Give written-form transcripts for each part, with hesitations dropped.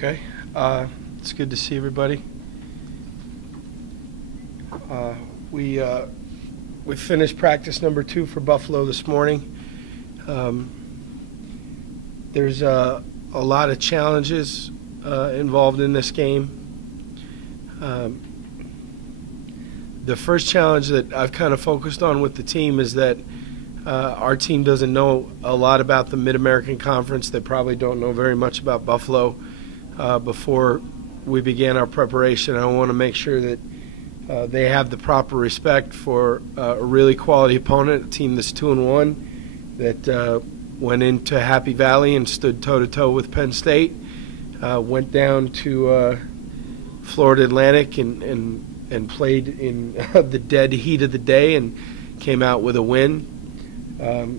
Okay, it's good to see everybody. We finished practice number 2 for Buffalo this morning. There's a lot of challenges involved in this game. The first challenge that I've kind of focused on with the team is that our team doesn't know a lot about the Mid-American Conference. They probably don't know very much about Buffalo. Before we began our preparation, I want to make sure that they have the proper respect for a really quality opponent, a team that's 2-1, that went into Happy Valley and stood toe-to-toe with Penn State, went down to Florida Atlantic and played in the dead heat of the day and came out with a win. So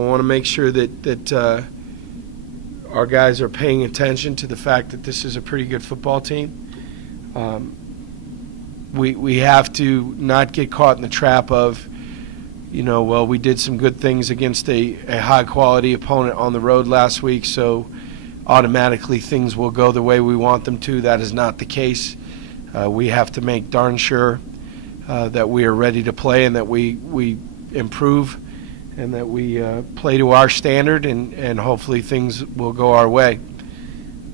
I want to make sure that our guys are paying attention to the fact that this is a pretty good football team. We have to not get caught in the trap of, well, we did some good things against a high-quality opponent on the road last week, so automatically things will go the way we want them to. That is not the case. We have to make darn sure that we are ready to play and that we improve and that we play to our standard, and hopefully things will go our way.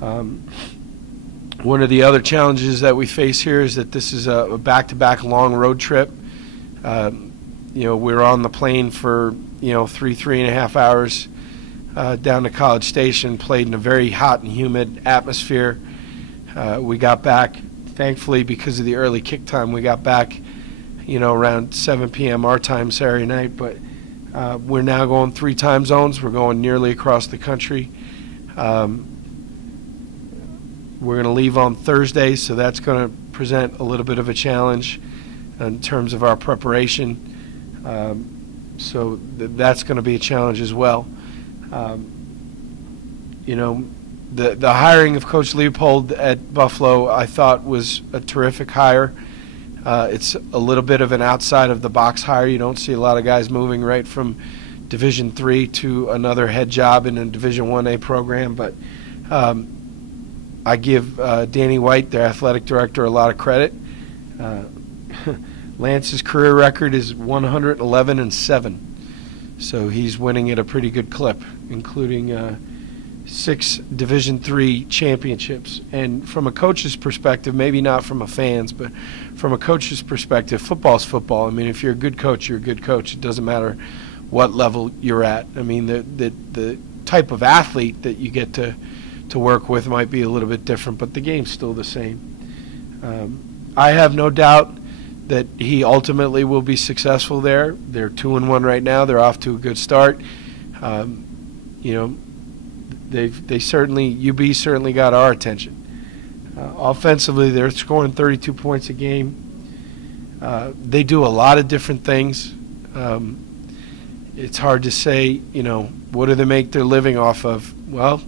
One of the other challenges that we face here is that this is a back-to-back long road trip. We're on the plane for 3.5 hours down to College Station, played in a very hot and humid atmosphere. We got back, thankfully, because of the early kick time, we got back around 7 p.m. our time Saturday night, but we're now going 3 time zones. We're going nearly across the country. We're going to leave on Thursday, so that's going to present a little bit of a challenge in terms of our preparation. So that's going to be a challenge as well. The hiring of Coach Leopold at Buffalo, I thought, was a terrific hire. It's a little bit of an outside-of-the-box hire. You don't see a lot of guys moving right from Division III to another head job in a Division 1A program, but I give Danny White, their athletic director, a lot of credit. Lance's career record is 111-7, so he's winning at a pretty good clip, including 6 Division III championships. And from a coach's perspective, maybe not from a fan's, but from a coach's perspective, football's football. I mean, if you're a good coach, you're a good coach. It doesn't matter what level you're at. I mean, the type of athlete that you get to work with might be a little bit different, but the game's still the same. I have no doubt that he ultimately will be successful there. They're 2-1 right now. They're off to a good start. They certainly, UB certainly got our attention. Offensively, they're scoring 32 points a game. They do a lot of different things. It's hard to say, what do they make their living off of? Well,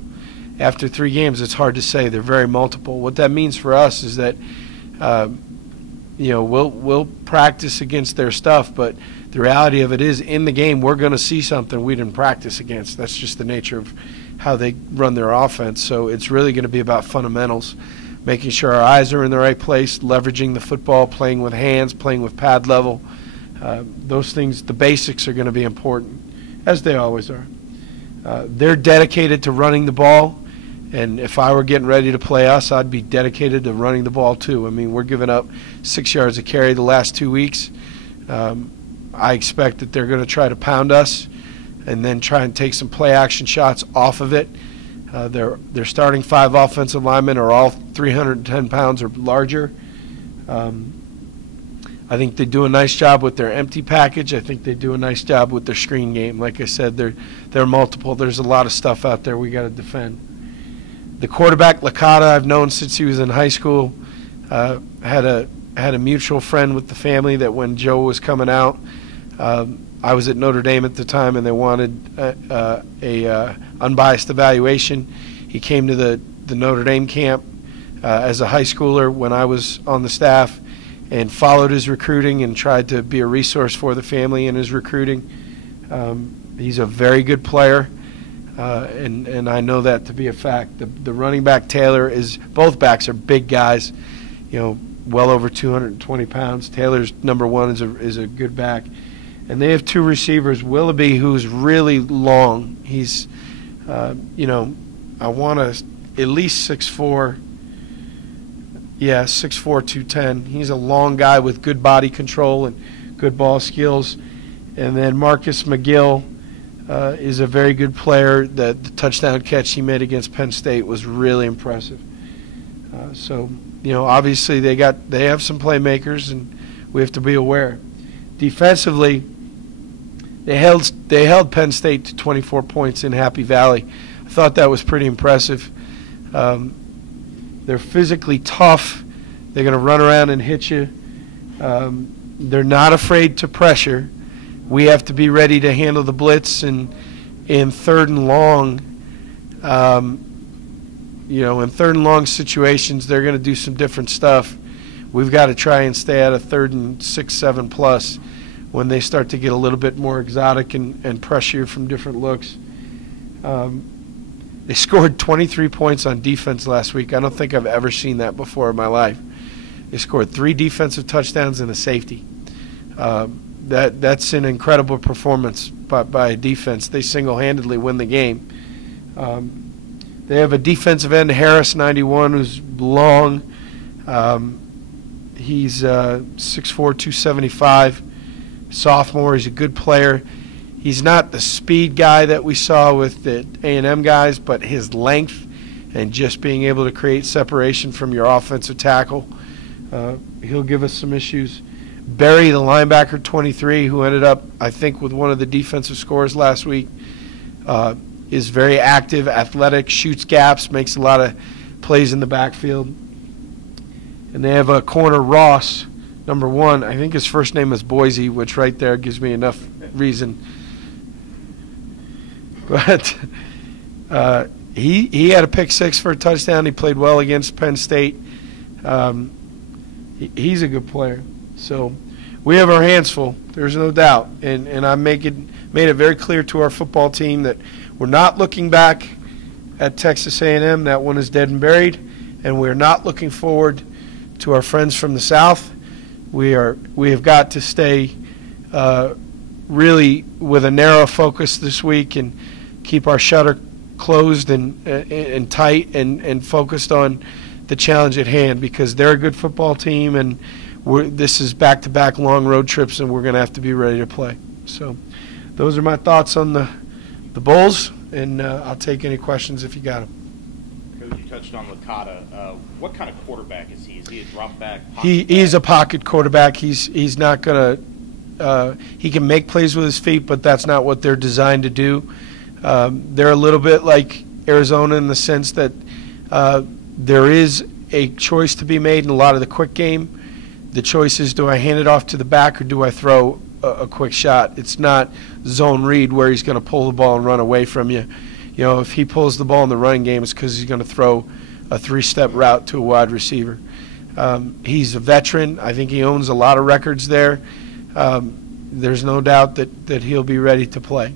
after 3 games, it's hard to say. They're very multiple. What that means for us is that, we'll practice against their stuff, but the reality of it is, in the game, we're going to see something we didn't practice against. That's just the nature of how they run their offense. So it's really going to be about fundamentals, making sure our eyes are in the right place, leveraging the football, playing with hands, playing with pad level. Those things, the basics, are going to be important, as they always are. They're dedicated to running the ball, and if I were getting ready to play us, I'd be dedicated to running the ball too. I mean, we're giving up 6 yards a carry the last 2 weeks. I expect that they're going to try to pound us and then try and take some play-action shots off of it. Their starting 5 offensive linemen are all 310 pounds or larger. I think they do a nice job with their empty package. I think they do a nice job with their screen game. Like I said, they're multiple. There's a lot of stuff out there we got to defend. The quarterback, Licata, I've known since he was in high school. Had a mutual friend with the family that when Joe was coming out, I was at Notre Dame at the time, and they wanted a unbiased evaluation. He came to the Notre Dame camp as a high schooler when I was on the staff, and followed his recruiting and tried to be a resource for the family in his recruiting. He's a very good player. and I know that to be a fact. The running back Taylor both backs are big guys, well over 220 pounds. Taylor's number one is a good back, and they have two receivers. Willoughby, who's really long. He's, I want to at least 6'4". Yeah, 6'4", 210. He's a long guy with good body control and good ball skills. And then Marcus McGill is a very good player. The touchdown catch he made against Penn State was really impressive. Obviously they have some playmakers, and we have to be aware. Defensively, they held Penn State to 24 points in Happy Valley. I thought that was pretty impressive. They're physically tough. They're going to run around and hit you. They're not afraid to pressure. We have to be ready to handle the blitz, and in third and long, in third and long situations, they're going to do some different stuff. We've got to try and stay out of 3rd and 6, 7 plus when they start to get a little bit more exotic and pressure from different looks. They scored 23 points on defense last week. I don't think I've ever seen that before in my life. They scored 3 defensive touchdowns and a safety. That's an incredible performance by a defense. They single-handedly win the game. They have a defensive end, Harris, 91, who's long. He's 6'4", 275. Sophomore. He's a good player. He's not the speed guy that we saw with the A&M guys, but his length and just being able to create separation from your offensive tackle, he'll give us some issues. Berry, the linebacker, 23, who ended up, I think, with one of the defensive scores last week, is very active, athletic, shoots gaps, makes a lot of plays in the backfield. And they have a corner, Ross, number 1. I think his first name is Boise, which right there gives me enough reason. But he had a pick 6 for a touchdown. He played well against Penn State. He's a good player. So we have our hands full. There's no doubt. And I made it very clear to our football team that we're not looking back at Texas A&M. That one is dead and buried. And we're not looking forward to our friends from the South. We have got to stay really with a narrow focus this week and keep our shutter closed and tight and focused on the challenge at hand, because they're a good football team, and this is back-to-back long road trips, and we're going to have to be ready to play. So those are my thoughts on the Bulls, and I'll take any questions if you got them. Coach, you touched on Licata. What kind of quarterback is he? Is he a drop back? He's a pocket quarterback. He's not going to he can make plays with his feet, but that's not what they're designed to do. They're a little bit like Arizona in the sense that there is a choice to be made in a lot of the quick game. The choice is, do I hand it off to the back or do I throw a quick shot? It's not zone read where he's going to pull the ball and run away from you. If he pulls the ball in the running game, it's because he's going to throw a 3-step route to a wide receiver. He's a veteran. I think he owns a lot of records there. There's no doubt that he'll be ready to play.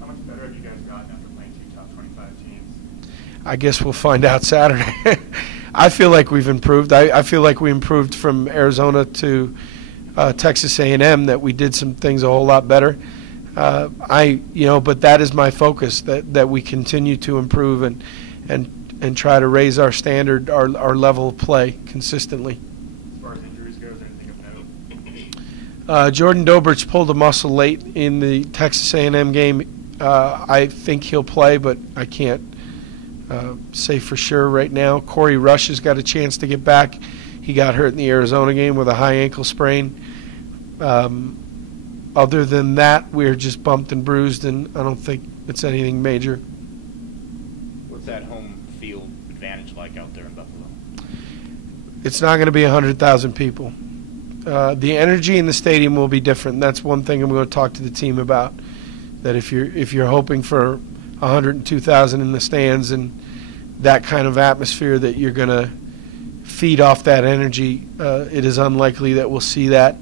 How much better have you guys gotten after playing 2 top 25 teams? I guess we'll find out Saturday. I feel like we've improved. I feel like we improved from Arizona to Texas A&M, that we did some things a whole lot better. But that is my focus, that we continue to improve and try to raise our standard, our level of play consistently. As far as injuries go, is there anything of note? Jordan Dobrich pulled a muscle late in the Texas A&M game. I think he'll play, but I can't say for sure right now. Corey Rush has got a chance to get back. He got hurt in the Arizona game with a high ankle sprain. Other than that, we're just bumped and bruised, and I don't think it's anything major. What's that home field advantage like out there in Buffalo? It's not going to be 100,000 people. The energy in the stadium will be different. That's one thing I'm going to talk to the team about. That if you're hoping for 102,000 in the stands and that kind of atmosphere, that you're going to feed off that energy, it is unlikely that we'll see that.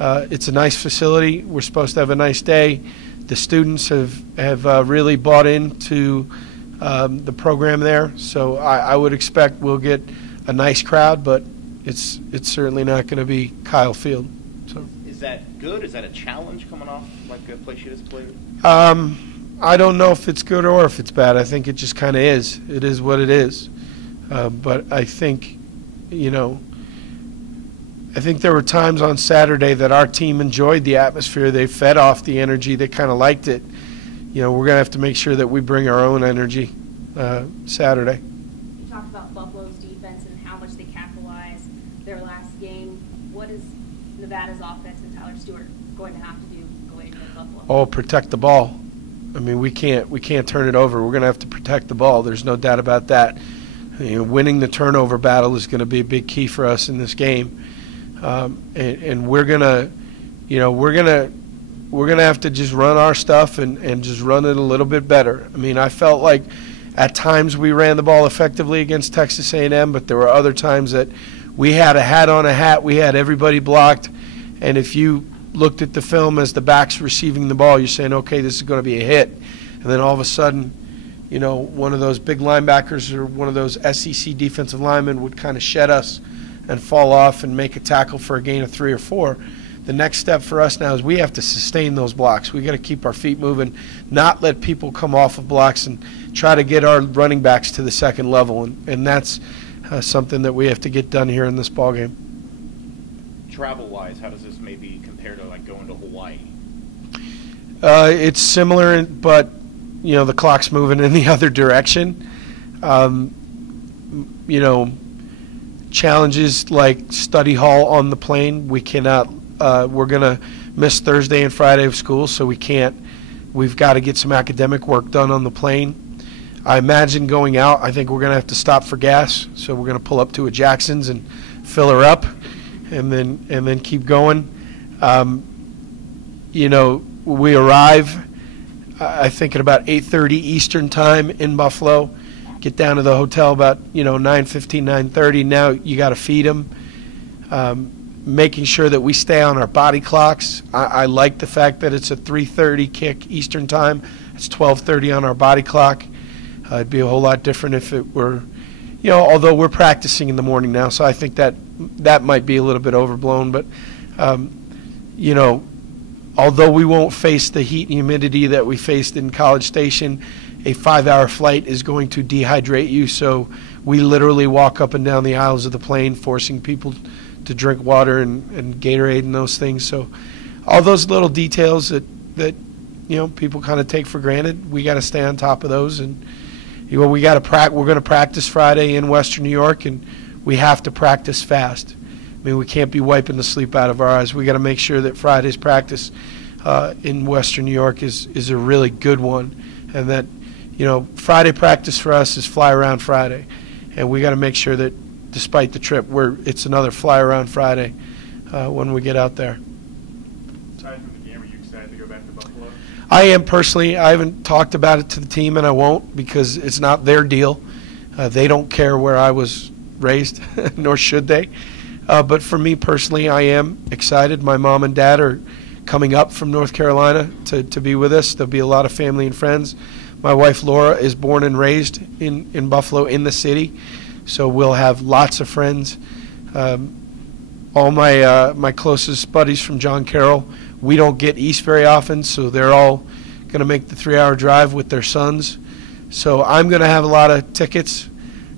It's a nice facility. We're supposed to have a nice day. The students have really bought into the program there, so I would expect we'll get a nice crowd, but it's certainly not going to be Kyle Field. So. Is that good? Is that a challenge coming off like a place you just played? I don't know if it's good or if it's bad. I think it just kind of is. It is what it is. But I think, I think there were times on Saturday that our team enjoyed the atmosphere. They fed off the energy. They kind of liked it. We're going to have to make sure that we bring our own energy Saturday. You talked about Buffalo's defense and how much they capitalized their last game. What is Nevada's offense and Tyler Stewart going to have to do going against Buffalo? Oh, protect the ball. I mean, we can't turn it over. We're going to have to protect the ball. There's no doubt about that. Winning the turnover battle is going to be a big key for us in this game, and we're gonna have to just run our stuff and just run it a little bit better. I mean, I felt like at times we ran the ball effectively against Texas A&M, but there were other times that we had a hat on a hat. We had everybody blocked, and if you looked at the film as the back's receiving the ball, you're saying, okay, this is going to be a hit. And then all of a sudden, one of those big linebackers or one of those SEC defensive linemen would kind of shed us and fall off and make a tackle for a gain of 3 or 4. The next step for us now is we have to sustain those blocks. We got to keep our feet moving, not let people come off of blocks, and try to get our running backs to the second level. And that's something that we have to get done here in this ball game. Travel-wise, how does this maybe compare to like going to Hawaii? It's similar, but the clock's moving in the other direction. Challenges like study hall on the plane, we cannot. We're gonna miss Thursday and Friday of school, so we can't. We've got to get some academic work done on the plane. I imagine going out, I think we're gonna have to stop for gas, so we're gonna pull up to a Jackson's and fill her up, and then keep going. We arrive, I think, at about 8:30 Eastern time in Buffalo. Get down to the hotel about 9:15, 9:30. Now you got to feed them. Making sure that we stay on our body clocks. I like the fact that it's a 3:30 kick Eastern time. It's 12:30 on our body clock. It'd be a whole lot different if it were, although we're practicing in the morning now, so I think that might be a little bit overblown. But, although we won't face the heat and humidity that we faced in College Station, a 5-hour flight is going to dehydrate you. So we literally walk up and down the aisles of the plane, forcing people to drink water and Gatorade and those things. So all those little details that people kind of take for granted, we got to stay on top of those. And we're going to practice Friday in Western New York, and we have to practice fast. I mean, we can't be wiping the sleep out of our eyes. We got to make sure that Friday's practice in Western New York is a really good one, and that Friday practice for us is fly around Friday, and we got to make sure that despite the trip, it's another fly around Friday when we get out there. Aside from the game, are you excited to go back to Buffalo? I am personally. I haven't talked about it to the team, and I won't, because it's not their deal. They don't care where I was raised, nor should they. But for me personally, I am excited. My mom and dad are coming up from North Carolina to be with us. There'll be a lot of family and friends. My wife Laura is born and raised in Buffalo, in the city, so we'll have lots of friends. All my closest buddies from John Carroll, we don't get east very often, so they're all going to make the 3-hour drive with their sons. So I'm going to have a lot of tickets.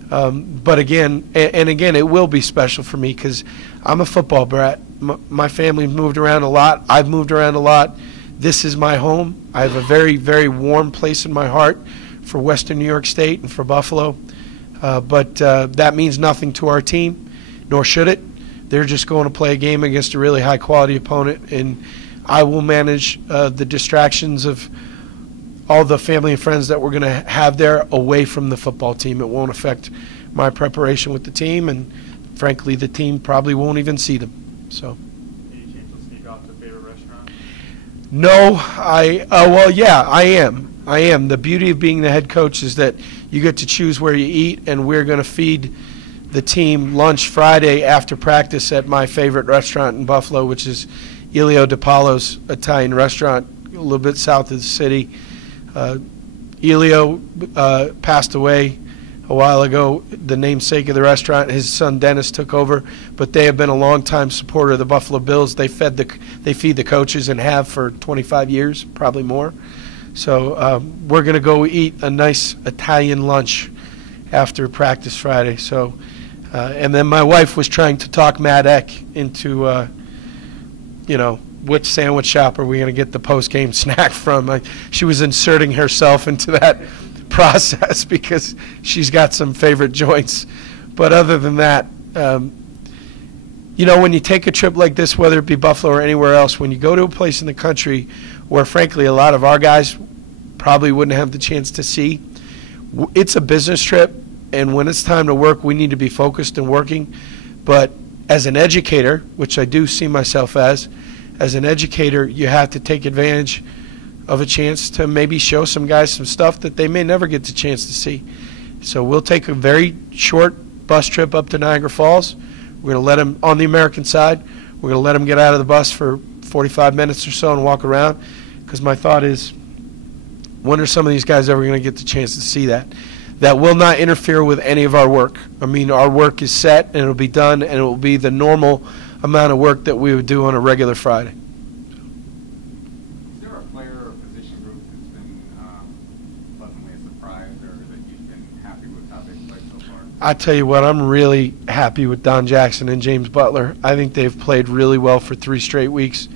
But again, it will be special for me because I'm a football brat. My family moved around a lot. I've moved around a lot. This is my home. I have a very, very warm place in my heart for Western New York State and for Buffalo. But that means nothing to our team, nor should it. They're just going to play a game against a really high-quality opponent, and I will manage the distractions of all the family and friends that we're going to have there away from the football team. It won't affect my preparation with the team, and frankly, the team probably won't even see them. So. Any chance you'll sneak off to a favorite restaurant? No, I am. The beauty of being the head coach is that you get to choose where you eat, and we're going to feed the team lunch Friday after practice at my favorite restaurant in Buffalo, which is Elio DiPaolo's Italian restaurant, a little bit south of the city. Elio passed away a while ago, the namesake of the restaurant. His son Dennis took over, but they have been a long-time supporter of the Buffalo Bills. They feed the coaches and have for 25 years, probably more. So we're going to go eat a nice Italian lunch after practice Friday. So, and then my wife was trying to talk Matt Eck into, which sandwich shop are we going to get the post-game snack from? She was inserting herself into that process because she's got some favorite joints. But other than that, when you take a trip like this, whether it be Buffalo or anywhere else, when you go to a place in the country where, frankly, a lot of our guys probably wouldn't have the chance to see, it's a business trip, and when it's time to work, we need to be focused and working. But as an educator, which I do see myself as an educator, you have to take advantage of a chance to maybe show some guys some stuff that they may never get the chance to see. So we'll take a very short bus trip up to Niagara Falls. We're going to let them, on the American side, we're going to let them get out of the bus for 45 minutes or so and walk around, because my thought is, when are some of these guys ever going to get the chance to see that? That will not interfere with any of our work. I mean, our work is set, and it'll be done, and it will be the normal amount of work that we would do on a regular Friday. Is there a player or position group that's been pleasantly a surprise, or that you've been happy with how they've played so far? I tell you what, I'm really happy with Don Jackson and James Butler. I think they've played really well for 3 straight weeks.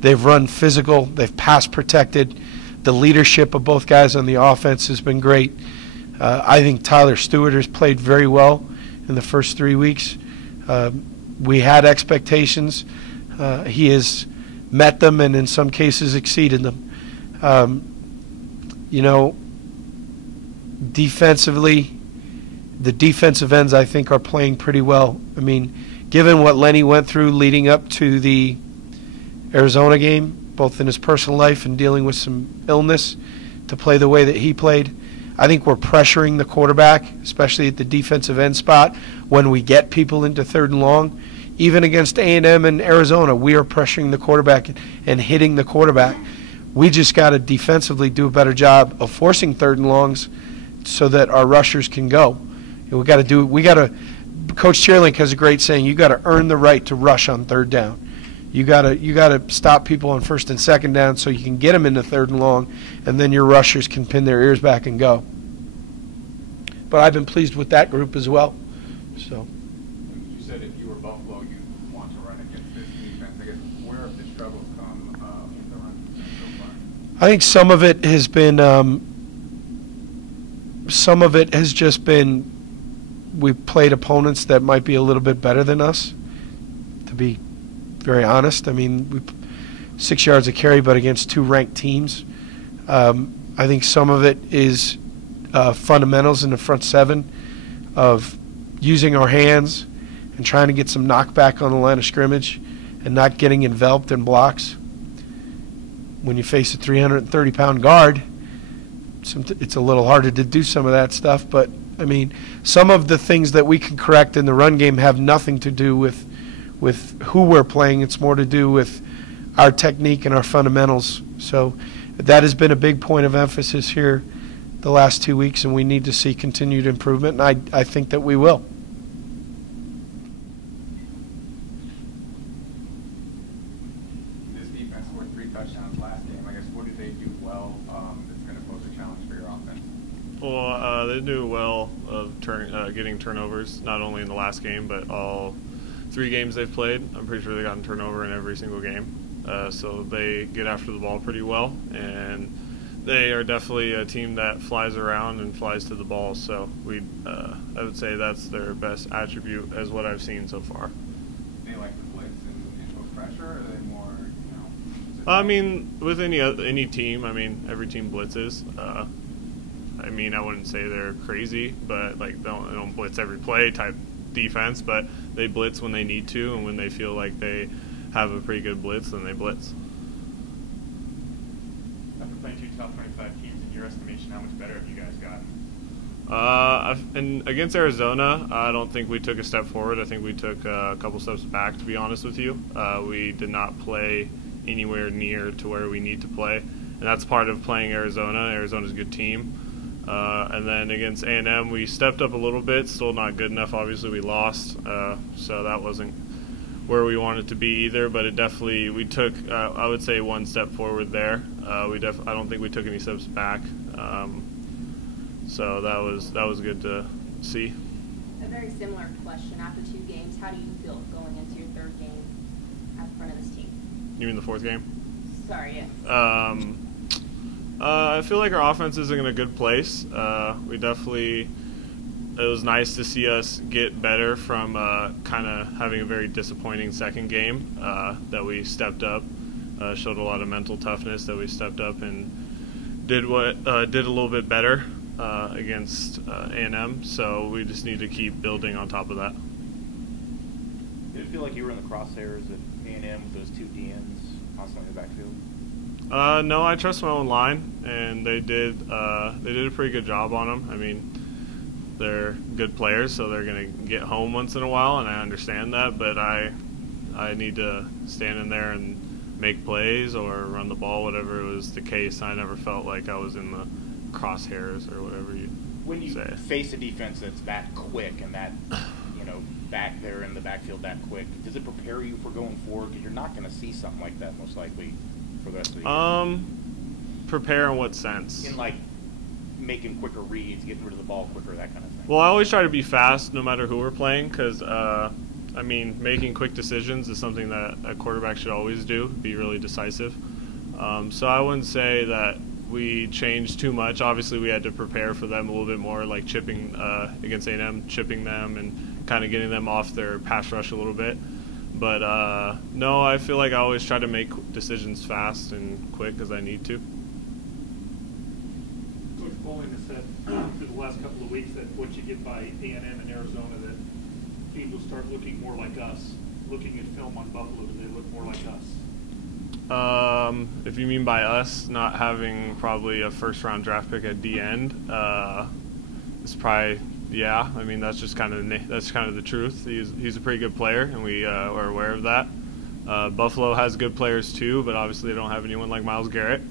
They've run physical. They've pass protected. The leadership of both guys on the offense has been great. I think Tyler Stewart has played very well in the first 3 weeks. We had expectations. He has met them and in some cases exceeded them. Defensively, the defensive ends I think are playing pretty well. I mean, given what Lenny went through leading up to the Arizona game, both in his personal life and dealing with some illness, to play the way that he played, I think we're pressuring the quarterback, especially at the defensive end spot, when we get people into 3rd and long. Even against A&M and Arizona, we are pressuring the quarterback and hitting the quarterback. We just got to defensively do a better job of forcing 3rd and longs so that our rushers can go. And Coach Cheerlink has a great saying, you got to earn the right to rush on 3rd down. You got to stop people on 1st and 2nd down so you can get them into 3rd and long, and then your rushers can pin their ears back and go. But I've been pleased with that group as well. So. You said if you were Buffalo, you'd want to run against this defense. I guess where have the struggles come in the run so far? I think some of it has been, just been, we've played opponents that might be a little bit better than us, to be very honest. I mean, 6 yards of carry, but against 2 ranked teams. I think some of it is fundamentals in the front 7 of using our hands and trying to get some knockback on the line of scrimmage and not getting enveloped in blocks. When you face a 330-pound guard, it's a little harder to do some of that stuff. But, I mean, some of the things that we can correct in the run game have nothing to do with who we're playing. It's more to do with our technique and our fundamentals. So that has been a big point of emphasis here the last 2 weeks, and we need to see continued improvement, and I think that we will. This defense scored 3 touchdowns last game. I guess what did they do well that's going to pose a challenge for your offense? Well, they do well of getting turnovers, not only in the last game, but all 3 games they've played. I'm pretty sure they got a turnover in every single game. So they get after the ball pretty well, and they are definitely a team that flies around and flies to the ball. So I would say that's their best attribute as what I've seen so far. They like the blitz and put pressure, or are they more, I mean, with any team, I mean, every team blitzes. I mean, I wouldn't say they're crazy, but like they don't blitz every play type defense, but they blitz when they need to, and when they feel like they have a pretty good blitz, then they blitz. After playing 2 top 25 teams, in your estimation, how much better have you guys gotten? And against Arizona, I don't think we took a step forward. I think we took a couple steps back, to be honest with you. We did not play anywhere near to where we need to play. and that's part of playing Arizona. Arizona's a good team. And then against A&M, we stepped up a little bit, still not good enough. Obviously, we lost, so that wasn't where we wanted to be either. But it definitely, we took, I would say, one step forward there. I don't think we took any steps back. So that was good to see. A very similar question. After 2 games, how do you feel going into your 3rd game at the front of this team? You mean the 4th game? Sorry, yeah. I feel like our offense is in a good place. It was nice to see us get better from kind of having a very disappointing 2nd game, that we stepped up, showed a lot of mental toughness, that we stepped up and did a little bit better against A&M. So we just need to keep building on top of that. Did it feel like you were in the crosshairs at A&M with those 2 DNs constantly in the backfield? No, I trust my own line, and they did a pretty good job on them. I mean, they're good players, so they're going to get home once in a while, and I understand that. But I need to stand in there and make plays or run the ball, whatever was the case. I never felt like I was in the crosshairs or whatever you when you say. Face a defense that's that quick and that back there in the backfield that quick, does it prepare you for going forward? Because you're not going to see something like that most likely for the rest of the year. Prepare in what sense? In like making quicker reads, getting rid of the ball quicker, that kind of thing. Well, I always try to be fast no matter who we're playing, because I mean, making quick decisions is something that a quarterback should always do, be really decisive. So I wouldn't say that we changed too much. Obviously, we had to prepare for them a little bit more, like chipping against A&M, chipping them and kind of getting them off their pass rush a little bit. But no, I feel like I always try to make decisions fast and quick because I need to. Coach Polian has said through the last couple of weeks that once you get by A&M and Arizona, that teams will start looking more like us. Looking at film on Buffalo, do they look more like us? If you mean by us not having probably a first-round draft pick at the end, it's probably, yeah. I mean, that's just kind of the truth. He's a pretty good player, and we are aware of that. Buffalo has good players too, but obviously they don't have anyone like Myles Garrett.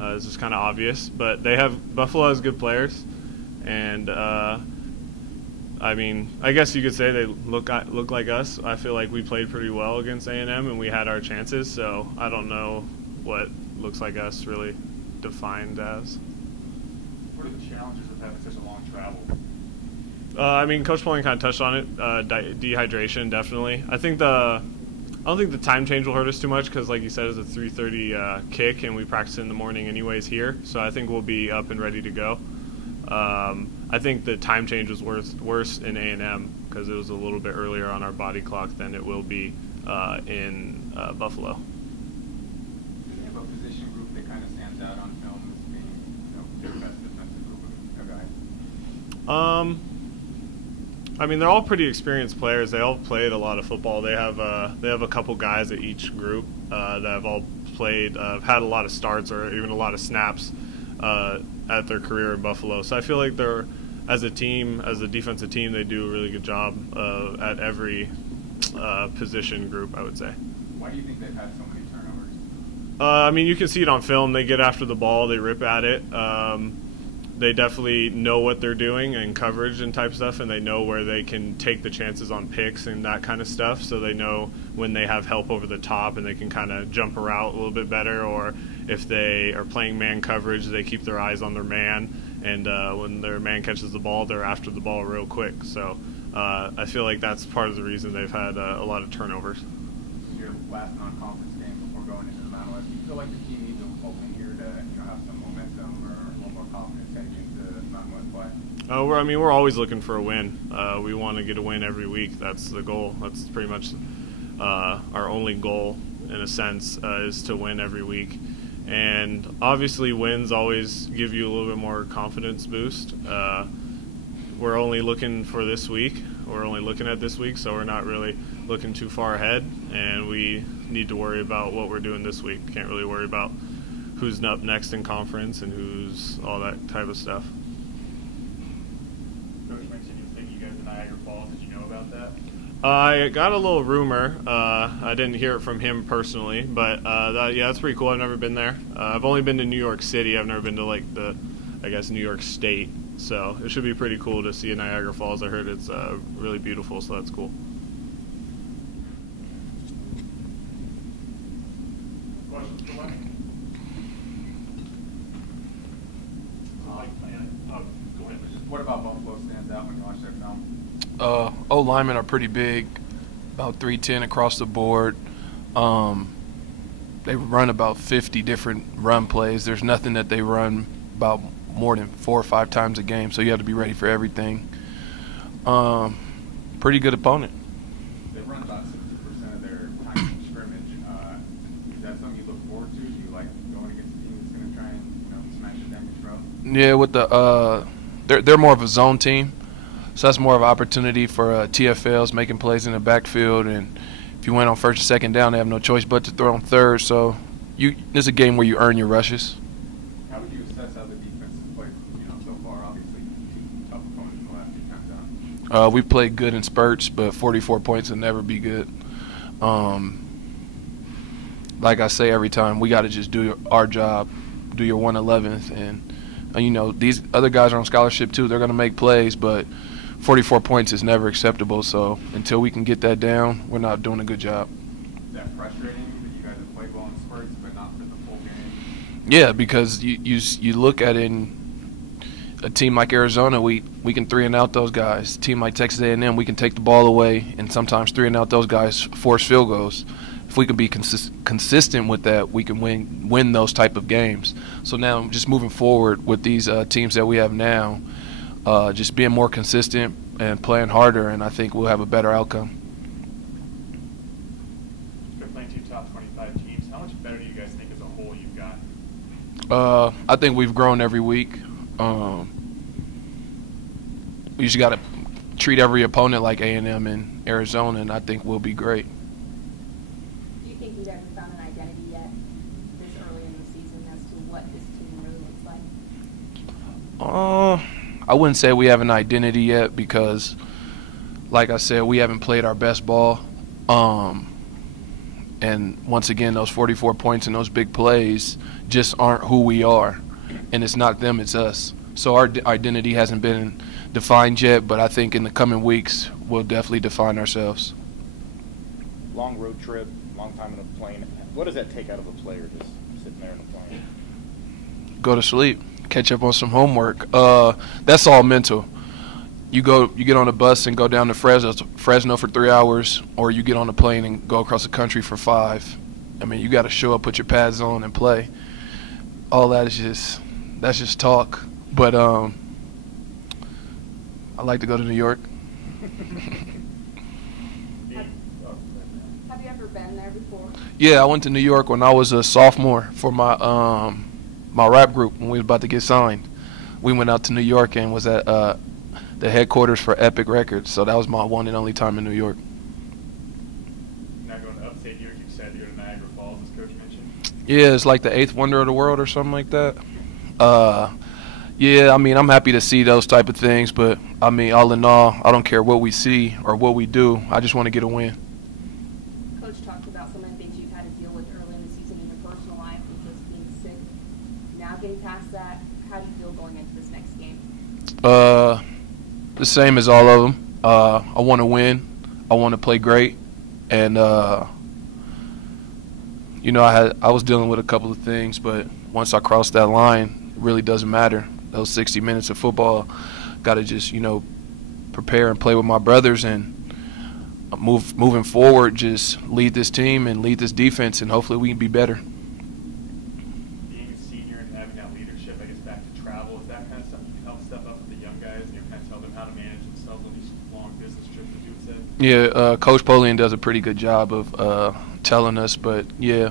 It's just kind of obvious. But Buffalo has good players, and I mean, I guess you could say they look like us. I feel like we played pretty well against A&M, and we had our chances. So I don't know what looks like us really defined as. What are the challenges of having such a long travel? I mean, Coach Polian kind of touched on it. Dehydration, definitely. I don't think the time change will hurt us too much because, like you said, it's a 3:30 kick, and we practice in the morning anyways here. So I think we'll be up and ready to go. I think the time change was worse in A&M because it was a little bit earlier on our body clock than it will be in Buffalo. Do they have a position group that kind of stands out on film as being their best defensive group of guys? I mean, they're all pretty experienced players. They all played a lot of football. They have a couple guys at each group that have all played, had a lot of starts or even a lot of snaps at their career in Buffalo. So I feel like they're, as a team, as a defensive team, they do a really good job at every position group, I would say. Why do you think they've had so many turnovers? I mean, you can see it on film. They get after the ball. They rip at it. They definitely know what they're doing and coverage and type stuff, and they know where they can take the chances on picks and that kind of stuff. So they know when they have help over the top and they can kind of jump a route a little bit better, or if they are playing man coverage, they keep their eyes on their man, and when their man catches the ball, they're after the ball real quick. So I feel like that's part of the reason they've had a lot of turnovers. Your last non-conference game before going into the Mountain West, do you feel like the team needs a win here to have some momentum or a little more confidence heading into the Mountain West play? We're always looking for a win. We want to get a win every week. That's the goal. That's pretty much our only goal, in a sense, is to win every week. And obviously, wins always give you a little bit more confidence boost. We're only looking for this week. We're only looking at this week, so we're not really looking too far ahead. And we need to worry about what we're doing this week. Can't really worry about who's up next in conference and who's all that type of stuff. Coach mentioned you'll take you guys an Niagara Falls. Did you know about that? I got a little rumor. I didn't hear it from him personally, but that's pretty cool. I've never been there. I've only been to New York City. I've never been to like New York State. So it should be pretty cool to see Niagara Falls. I heard it's really beautiful, so that's cool. Questions for Lenny? Go ahead. What about Buffalo stands out when you watch their film? O-linemen are pretty big, about 310 across the board. They run about 50 different run plays. There's nothing that they run about more than 4 or 5 times a game, so you have to be ready for everything. Pretty good opponent. They run about 60% of their time in scrimmage. Is that something you look forward to? Do you like going against a team that's going to try and smash it down your throat? Yeah, with they're more of a zone team. So that's more of an opportunity for TFLs making plays in the backfield, and if you win on first and second down, they have no choice but to throw on third. So it's a game where you earn your rushes. How would you assess how the defense has played, so far? Obviously, 2 tough opponents the last 2 times out. We've played good in spurts, but 44 points will never be good. Like I say every time, we got to just do our job, do your 111th, and these other guys are on scholarship too. They're going to make plays, but 44 points is never acceptable, so until we can get that down, we're not doing a good job. Is that frustrating that you guys have played well in spurts but not for the full game? Yeah, because you look at it in a team like Arizona, we can 3-and-out those guys. A team like Texas A&M, we can take the ball away and sometimes 3-and-out those guys, force field goals. If we can be consistent with that, we can win those type of games. So now just moving forward with these teams that we have now, just being more consistent and playing harder, and I think we'll have a better outcome. You're playing 2 top 25 teams. How much better do you guys think as a whole you've gotten? I think we've grown every week. We just got to treat every opponent like A&M and Arizona, and I think we'll be great. Do you think you've ever found an identity yet this early in the season as to what this team really looks like? I wouldn't say we have an identity yet because, like I said, we haven't played our best ball. And once again, those 44 points and those big plays just aren't who we are. And it's not them, it's us. So our identity hasn't been defined yet, but I think in the coming weeks, we'll definitely define ourselves. Long road trip, long time in a plane. What does that take out of a player just sitting there in a plane? Go to sleep. Catch up on some homework. That's all mental. You get on a bus and go down to Fresno for 3 hours, or you get on a plane and go across the country for 5. I mean, you got to show up, put your pads on, and play. All that is just talk. But I like to go to New York. Have you ever been there before? Yeah, I went to New York when I was a sophomore for my my rap group when we was about to get signed. We went out to New York and was at the headquarters for Epic Records. So that was my one and only time in New York. Now going to upstate New York, you said you're to Niagara Falls, as Coach mentioned. Yeah, it's like the 8th wonder of the world or something like that. Yeah, I mean, I'm happy to see those type of things, but I mean, all in all, I don't care what we see or what we do. I just want to get a win. Coach talked about some of the things you've had to deal with early in the season in your personal life, with just being sick. Now getting past that, how do you feel going into this next game? The same as all of them. I want to win. I want to play great, and I was dealing with a couple of things, but once I crossed that line, it really doesn't matter. Those 60 minutes of football, got to just prepare and play with my brothers and moving forward. Just lead this team and lead this defense, and hopefully we can be better. Being a senior and having that leadership, I guess, back to travel, is that kind of something you can help step up with the young guys and kind of tell them how to manage themselves on these long business trips, as you would say? Yeah, Coach Polian does a pretty good job of telling us, but yeah,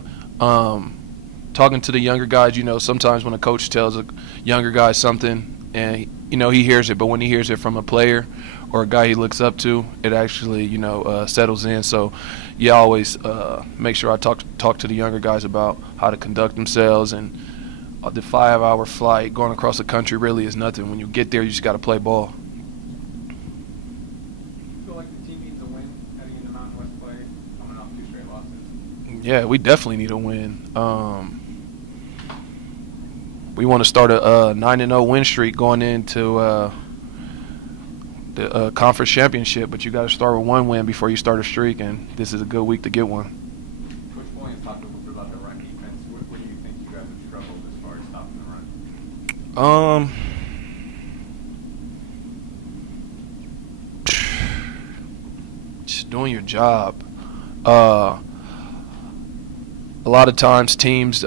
talking to the younger guys, sometimes when a coach tells a younger guy something and he hears it, but when he hears it from a player or a guy he looks up to, it actually settles in. So yeah, I always make sure I talk to the younger guys about how to conduct themselves, and the 5-hour flight going across the country really is nothing. When you get there, you just got to play ball. You feel like the team needs a win heading Yeah, we definitely need a win. We want to start a 9-0 win streak going into the conference championship, but you got to start with one win before you start a streak, and this is a good week to get one. Coach Polian's talked a little bit about the run defense. What do you think you guys have struggled as far as stopping the run? Just doing your job. A lot of times teams,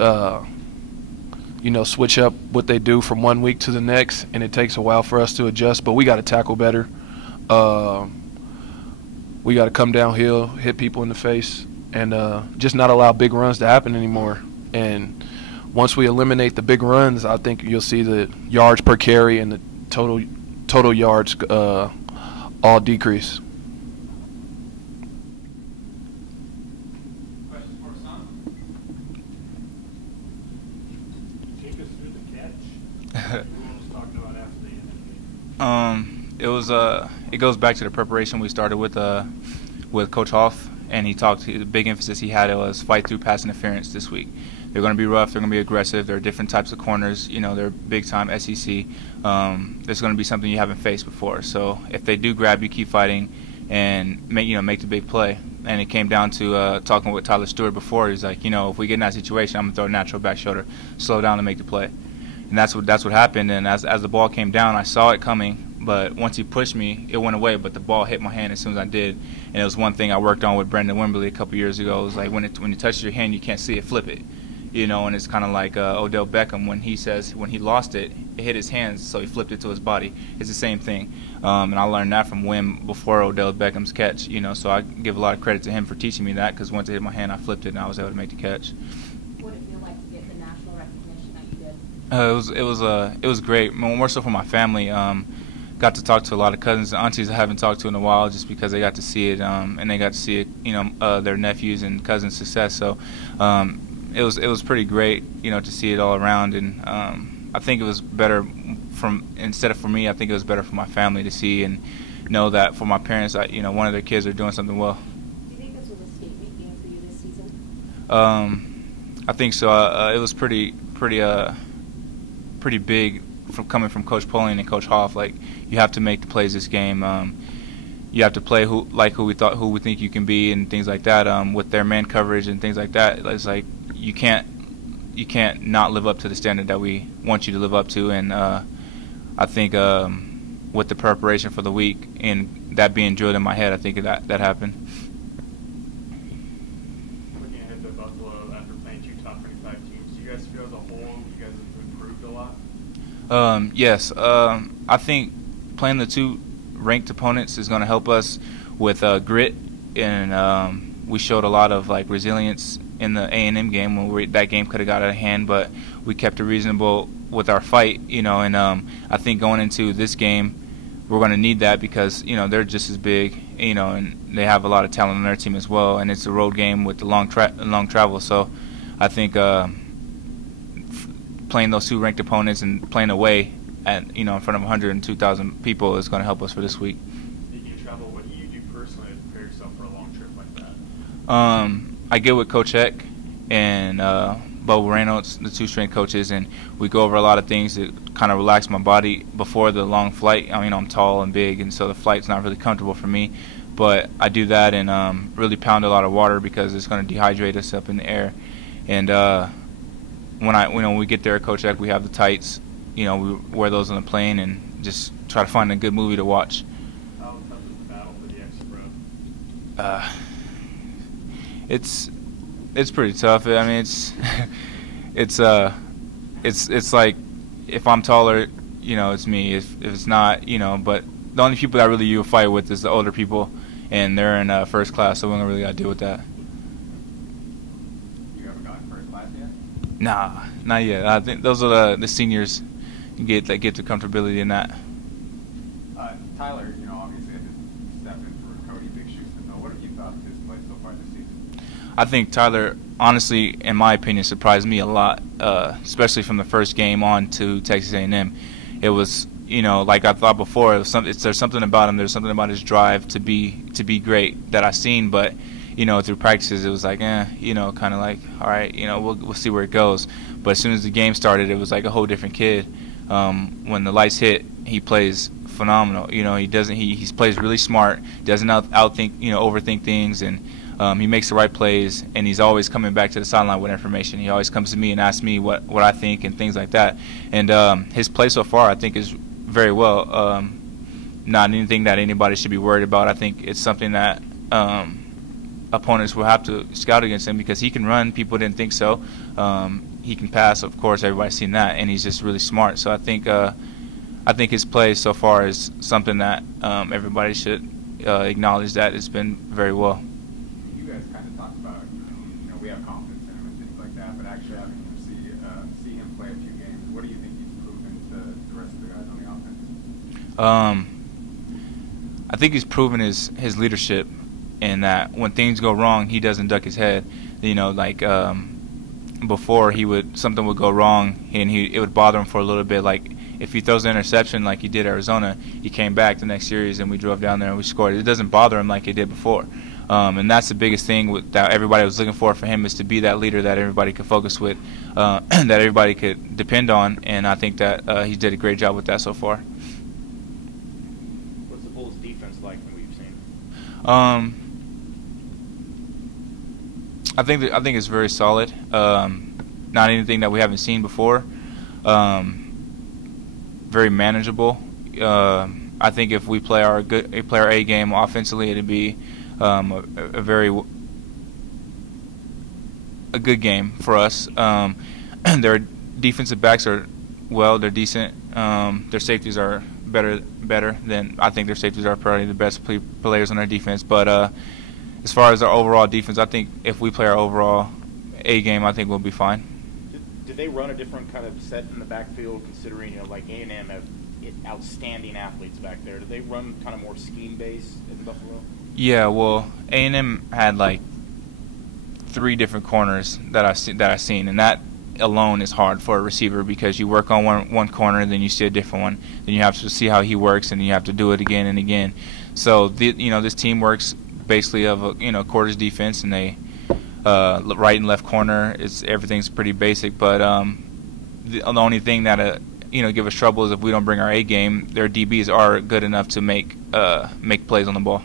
switch up what they do from one week to the next, and it takes a while for us to adjust, but we got to tackle better. We got to come downhill, hit people in the face, and just not allow big runs to happen anymore. And once we eliminate the big runs, I think you'll see the yards per carry and the total yards all decrease. Questions for Hasaan? Take us through the catch. Everyone was talking about after the end. It goes back to the preparation we started with Coach Hoff, and the big emphasis he had was fight through pass interference this week. They're going to be rough. They're going to be aggressive. There are different types of corners. They're big-time SEC. There's going to be something you haven't faced before. So if they do grab you, keep fighting and make the big play. And it came down to talking with Tyler Stewart before. He's like, if we get in that situation, I'm going to throw a natural back shoulder, slow down and make the play. And that's what happened. And as the ball came down, I saw it coming. But once he pushed me, it went away. But the ball hit my hand as soon as I did. And it was one thing I worked on with Brendan Wimberly a couple years ago. It was like when it touches your hand, you can't see it, flip it. And it's kind of like Odell Beckham when he says when he lost it, it hit his hands, so he flipped it to his body. It's the same thing. And I learned that from Wim before Odell Beckham's catch. So I give a lot of credit to him for teaching me that, because once it hit my hand, I flipped it and I was able to make the catch. What did it feel like to get the national recognition that you did? It was great, more so for my family. Got to talk to a lot of cousins and aunties I haven't talked to in a while, just because they got to see it, and they got to see it, their nephews and cousins' success. So it was pretty great, to see it all around. And I think it was better instead of for me, I think it was better for my family to see and know that for my parents, one of their kids are doing something well. Do you think this was a statement game for you this season? I think so. It was pretty big coming from Coach Polian and Coach Hoff. Like, you have to make the plays this game. You have to play who we think you can be and things like that. With their man coverage and things like that, it's like you can't not live up to the standard that we want you to live up to. And I think with the preparation for the week and that being drilled in my head, I think that happened. Looking ahead to Buffalo after playing two top 25 teams, do you guys feel as a whole you guys have improved a lot? Yes. I think playing the two ranked opponents is going to help us with grit, and we showed a lot of resilience in the A&M game when that game could have got out of hand, but we kept it reasonable with our fight, and I think going into this game we're going to need that, because they're just as big, and they have a lot of talent on their team as well, and it's a road game with the long travel. So I think playing those two ranked opponents and playing away at in front of 102,000 people is going to help us for this week. Did you travel? What do you do personally to prepare yourself for a long trip like that? I get with Coach Eck and Bubba Reynolds, the two strength coaches, and we go over a lot of things to kind of relax my body before the long flight. I'm tall and big, and so the flight's not really comfortable for me. But I do that and really pound a lot of water, because it's going to dehydrate us up in the air. And when we get there, Coach Eck, we have the tights. We wear those on the plane and just try to find a good movie to watch. How tough is the battle for the extra row? It's pretty tough. I mean, it's like if I'm taller, it's me. If it's not, but the only people that really you fight with is the older people, and they're in first class, so we don't really got to deal with that. You ever gotten first class yet? Nah, not yet. I think those are the seniors get the comfortability in that. Tyler, obviously had to step in for Cody, big shoes to fill. What have you thought of his play so far this season? I think Tyler, honestly, in my opinion, surprised me a lot, especially from the first game on to Texas A&M. It was, like I thought before, there's something about him. There's something about his drive to be great that I've seen, but through practices it was like, kind of like, all right, we'll see where it goes. But as soon as the game started, it was like a whole different kid. When the lights hit, he plays phenomenal. He plays really smart, doesn't overthink things, and he makes the right plays, and he's always coming back to the sideline with information. He always comes to me and asks me what I think and things like that. And his play so far, I think, is very well. Not anything that anybody should be worried about. I think it's something that opponents will have to scout against him because he can run. People didn't think so. He can pass, of course. Everybody's seen that, and he's just really smart. So I think his play so far is something that everybody should acknowledge that it's been very well. You guys kind of talked about, we have confidence in him and things like that, but actually having him see him play a few games, what do you think he's proven to the rest of the guys on the offense? I think he's proven his leadership in that when things go wrong, he doesn't duck his head. Before something would go wrong and it would bother him for a little bit. Like if he throws an interception like he did Arizona, he came back the next series and we drove down there and we scored. It doesn't bother him like it did before. And that's the biggest thing that everybody was looking for him, is to be that leader that everybody could focus with, that everybody could depend on. And I think that he did a great job with that so far. What's the Bulls' defense like from what you've seen? I think it's very solid. Not anything that we haven't seen before. Very manageable. I think if we play our A game offensively, it'd be a good game for us. Their defensive backs they're decent. Their safeties are better than I think their safeties are probably the best players on their defense. But as far as our overall defense, I think if we play our overall A game, I think we'll be fine. Did they run a different kind of set in the backfield, considering like A&M have outstanding athletes back there? Did they run kind of more scheme-based in Buffalo? Yeah, well, A&M had like 3 different corners that I've seen, and that alone is hard for a receiver because you work on one corner, then you see a different one, then you have to see how he works, and you have to do it again and again. So this team works basically of a quarters defense, and they right and left corner, everything's pretty basic. But the only thing that give us trouble is if we don't bring our A game. Their DBs are good enough to make plays on the ball.